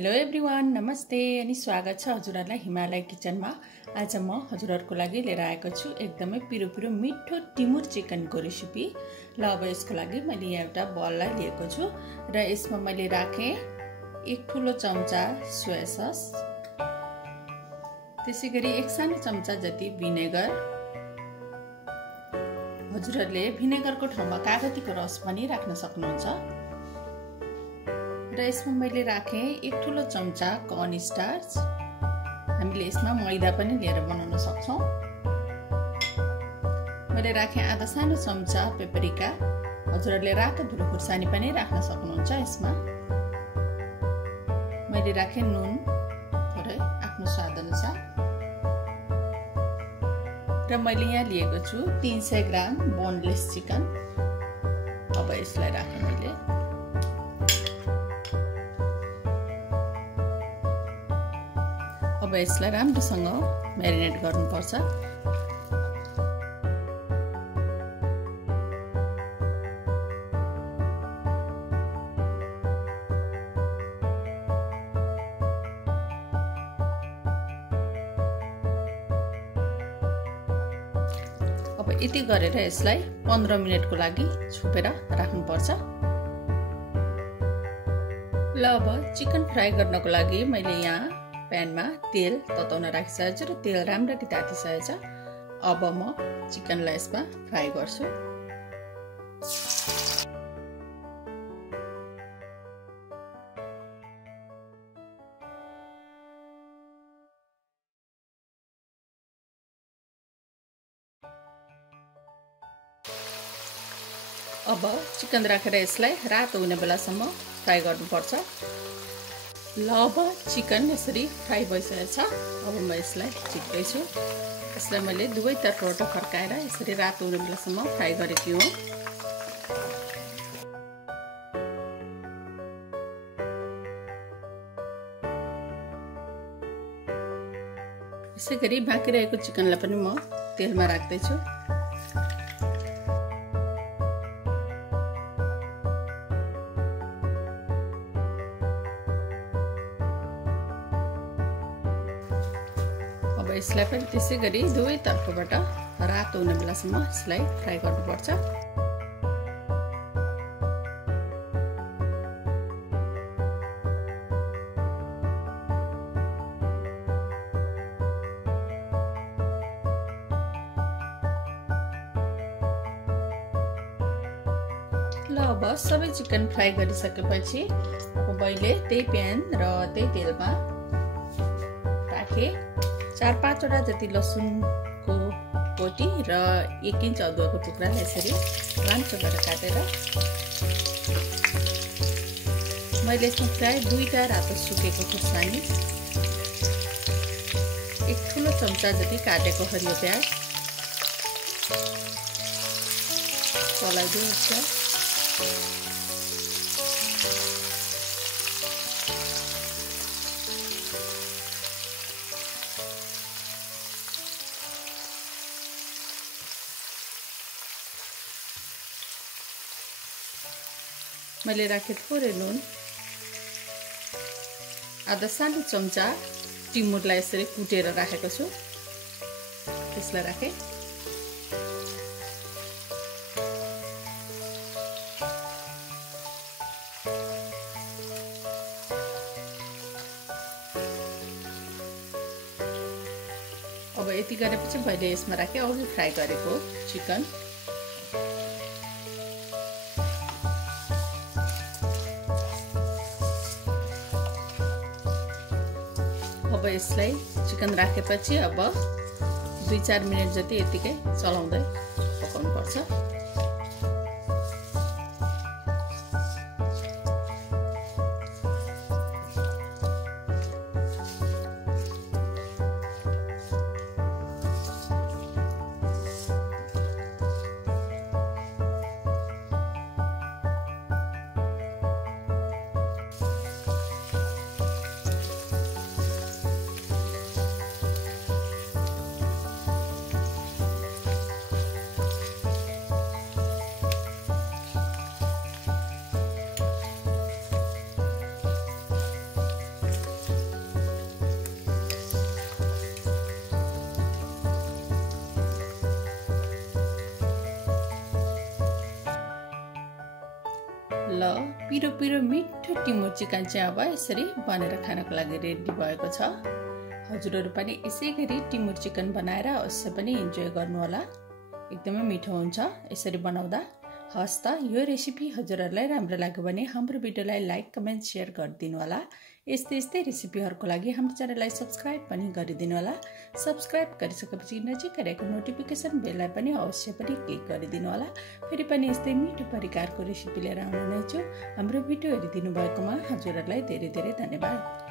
Hello everyone, नमस्ते अनि स्वागत छ हजुरहरुलाई हिमालय किचनमा। आज म हजुरहरुको लागि लिएर आएको छु एकदमै पिरो मिठो टिमुर चिकनको रेसिपी। ल अब यसको लागि मैले यहाँ एउटा बललाई लिएको छु र यसमा मैले राखे एक ठुलो चम्चा सोया सस, त्यसैगरी एक सानो चम्चा जति भिनेगर। हजुरहरुले भिनेगरको ठाउँमा कागतीको रस पनि राख्न सक्नुहुन्छ। र यसमा मैले राखे एक ठुलो चम्चा कर्न स्टार्च। हामीले यसमा मैदा पनि लिएर बनाउन सक्छौं। मैले राखे आधा सानो चम्चा पेपरिका। हजुरहरुले रातो धुलो खुर्सानी पनि राख्न सक्नुहुन्छ। यसमा मैले राखे नुन थोरै आफ्नो स्वाद अनुसार र मैले यहाँ लिएको छु 300 ग्राम बोनलेस चिकन। अब यसलाई राखे मैले अब यसलाई राम्रोसँग म्यारिनेट गर्नुपर्छ। अब यति गरेर यसलाई 15 मिनेटको लागि छोपेर राख्नुपर्छ। ल अब चिकन फ्राई गर्नको लागि मैले यहाँ प्यानमा तेल तताउन राखिसकेको छु र तेल राम्ररी तातिसकेको छ। अब म चिकनलाई यसमा फ्राई गर्छु। अब चिकन राखेर यसलाई रातो हुने बेलासम्म फ्राई गर्नुपर्छ। ल अब चिकन यसरी फ्राई भइसकेको छ। अब म यसलाई चिक्दैछु। यसलाई मैले दुवै तर्फबाट फर्काएर यसरी रातो हुने बेलासम्म फ्राई गरेकी हुँ। यसैगरी बाँकी रहेको चिकनलाई पनि म तेलमा राख्दैछु। अब यसलाई पनि त्यसैगरी दुवै तर्फबाट रातो हुने बेलासम्म यसलाई फ्राई गर्नुपर्छ। ल अब सबै चिकन फ्राई गरिसकेपछि अब मैले त्यही प्यान र त्यही तेलमा राखे 4-5 वटा जति लसुनको पोटी र 1 इन्च अदुवाको टुक्रा यसरी लाम्चो गरेर काटेर मैले यसमा प्राय 2टा रातो सुकेको खुर्सानी, एक ठुलो चम्चा जति काटेको हरियो प्याज, चलाइदिएको मैले राखे थोरै नुन, आधा सानो चम्चा टिमुरलाई यसरी कुटेर राखेको छु, त्यसलाई राखे। अब यति गरेपछि मैले यसमा राखे अघि फ्राई गरेको चिकन। अब यसलाई चिकन राखेपछि अब 2-4 मिनेट जति यतिकै चलाउँदै पकाउनु पर्छ। ल पिरो पिरो मिठो टिमुर चिकन चाहिँ अब यसरी बनेर खानको लागि रेडी भएको छ। हजुरहरू पनि यसै गरी टिमुर चिकन बनाएर अवश्य पनि इन्जोय गर्नु होला। एकदमै मिठो हुन्छ यसरी बनाउँदा। हस् त यो रेसिपी हजुरहरूलाई राम्रो लाग्यो भने हाम्रो भिडियोलाई लाइक कमेन्ट सेयर गरिदिनु होला। यस्तै रेसिपीहरूको लागि हाम्रो च्यानललाई सब्स्क्राइब पनि गरिदिनु होला। सब्स्क्राइब गरिसकेपछि नजिकै रहेको नोटिफिकेसन बेललाई पनि अवश्य पनि क्लिक गरिदिनु होला। फेरि पनि यस्तै मिठो परिकारको रेसिपी लिएर आउने नै छु। हाम्रो भिडियो हेरिदिनु भएकोमा हजुरहरूलाई धेरै धेरै धन्यवाद।